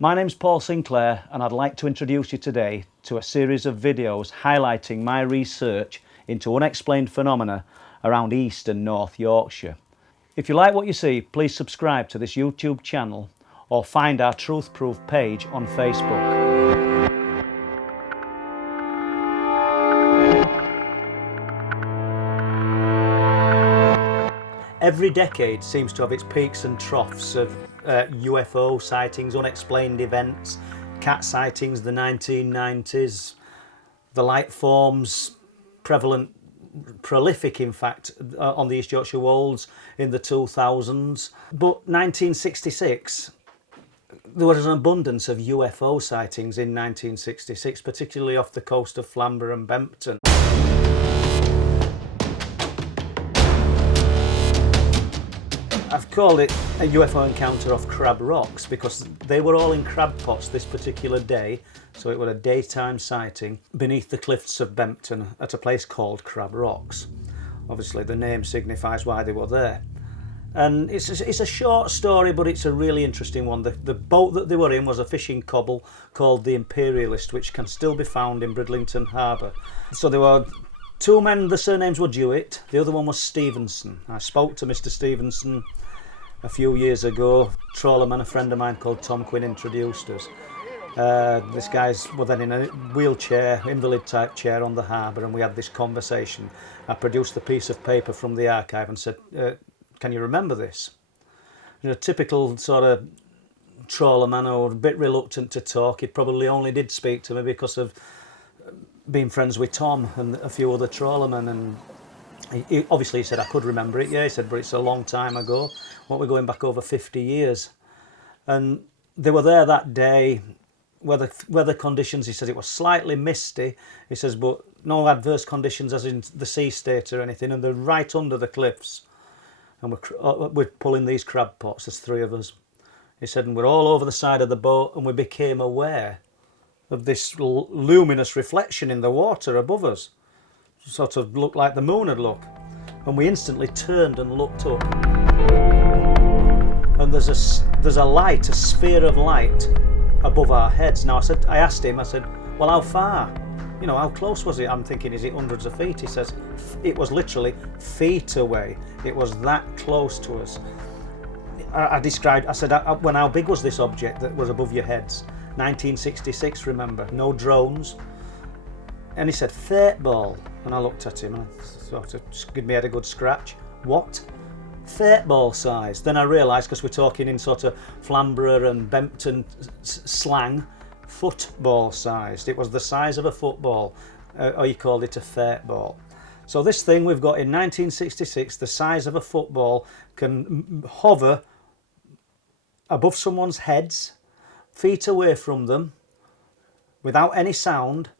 My name's Paul Sinclair and I'd like to introduce you today to a series of videos highlighting my research into unexplained phenomena around East and North Yorkshire. If you like what you see, please subscribe to this YouTube channel or find our Truth Proof page on Facebook. Every decade seems to have its peaks and troughs of UFO sightings, unexplained events, cat sightings, the 1990s, the light forms, prolific in fact on the East Yorkshire Wolds in the 2000s. But 1966, there was an abundance of UFO sightings in 1966, particularly off the coast of Flamborough and Bempton. I've called it a UFO encounter off Crab Rocks because they were all in crab pots this particular day, so it was a daytime sighting beneath the cliffs of Bempton at a place called Crab Rocks. Obviously the name signifies why they were there. And it's a short story, but it's a really interesting one. The boat that they were in was a fishing cobble called the Imperialist, which can still be found in Bridlington Harbour. So there were two men, the surnames were Dewitt, the other one was Stevenson. I spoke to Mr. Stevenson a few years ago. Trawlerman, a friend of mine called Tom Quinn, introduced us. This guy's were then in a wheelchair, invalid type chair on the harbour, and we had this conversation. I produced the piece of paper from the archive and said, can you remember this? You know, typical sort of trawlerman, or a bit reluctant to talk. He probably only did speak to me because of being friends with Tom and a few other trawlermen, and he obviously said I could remember it. Yeah, he said, but it's a long time ago. What, we're going back over 50 years. And they were there that day. Weather conditions, he says it was slightly misty. He says, but no adverse conditions as in the sea state or anything. And they're right under the cliffs. And we're pulling these crab pots, there's three of us. He said, and we're all over the side of the boat, and we became aware of this luminous reflection in the water above us. Sort of looked like the moon had looked. And we instantly turned and looked up. And there's a light, a sphere of light above our heads. Now I asked him, I said, well, how far? You know, how close was it? I'm thinking, is it hundreds of feet? He says, it was literally feet away. It was that close to us. I said, when how big was this object that was above your heads? 1966, remember, no drones. And he said, fate ball. And I looked at him and I sort of gave me a good scratch. What? Fate ball size. Then I realised, because we're talking in sort of Flamborough and Bempton slang, football sized. It was the size of a football, or he called it a fate ball. So this thing we've got in 1966, the size of a football, can hover above someone's heads, feet away from them, without any sound.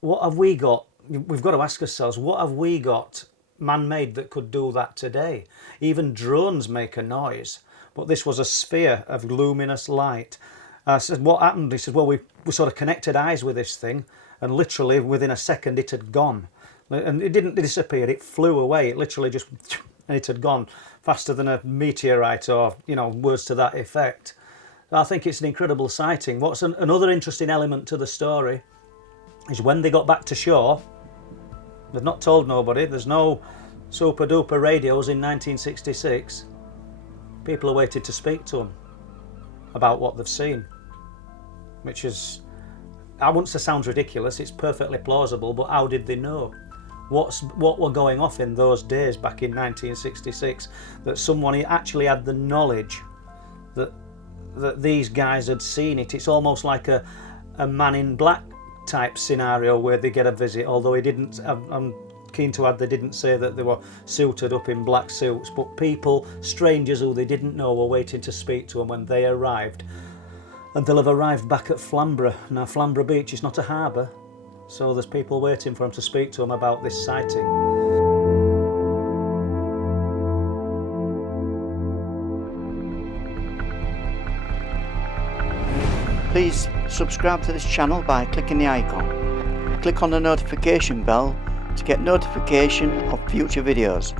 What have we got? We've got to ask ourselves, what have we got man-made that could do that today? Even drones make a noise, but this was a sphere of luminous light. I said, what happened? He said, well, we sort of connected eyes with this thing, and literally within a second it had gone. And it didn't disappear, it flew away. It literally just, and it had gone faster than a meteorite, or, you know, words to that effect. I think it's an incredible sighting. What's another interesting element to the story is when they got back to shore, they've not told nobody, there's no super duper radios in 1966. People are waiting to speak to them about what they've seen, which is, I wouldn't say sounds ridiculous, it's perfectly plausible, but how did they know? What were going off in those days back in 1966 that someone actually had the knowledge that these guys had seen it? It's almost like a Man in Black type scenario where they get a visit, although he didn't, I'm keen to add, they didn't say that they were suited up in black suits, but people, strangers who they didn't know, were waiting to speak to them when they arrived. And they'll have arrived back at Flamborough. Now Flamborough Beach is not a harbour, so there's people waiting for them to speak to them about this sighting. Please subscribe to this channel by clicking the icon. Click on the notification bell to get notification of future videos.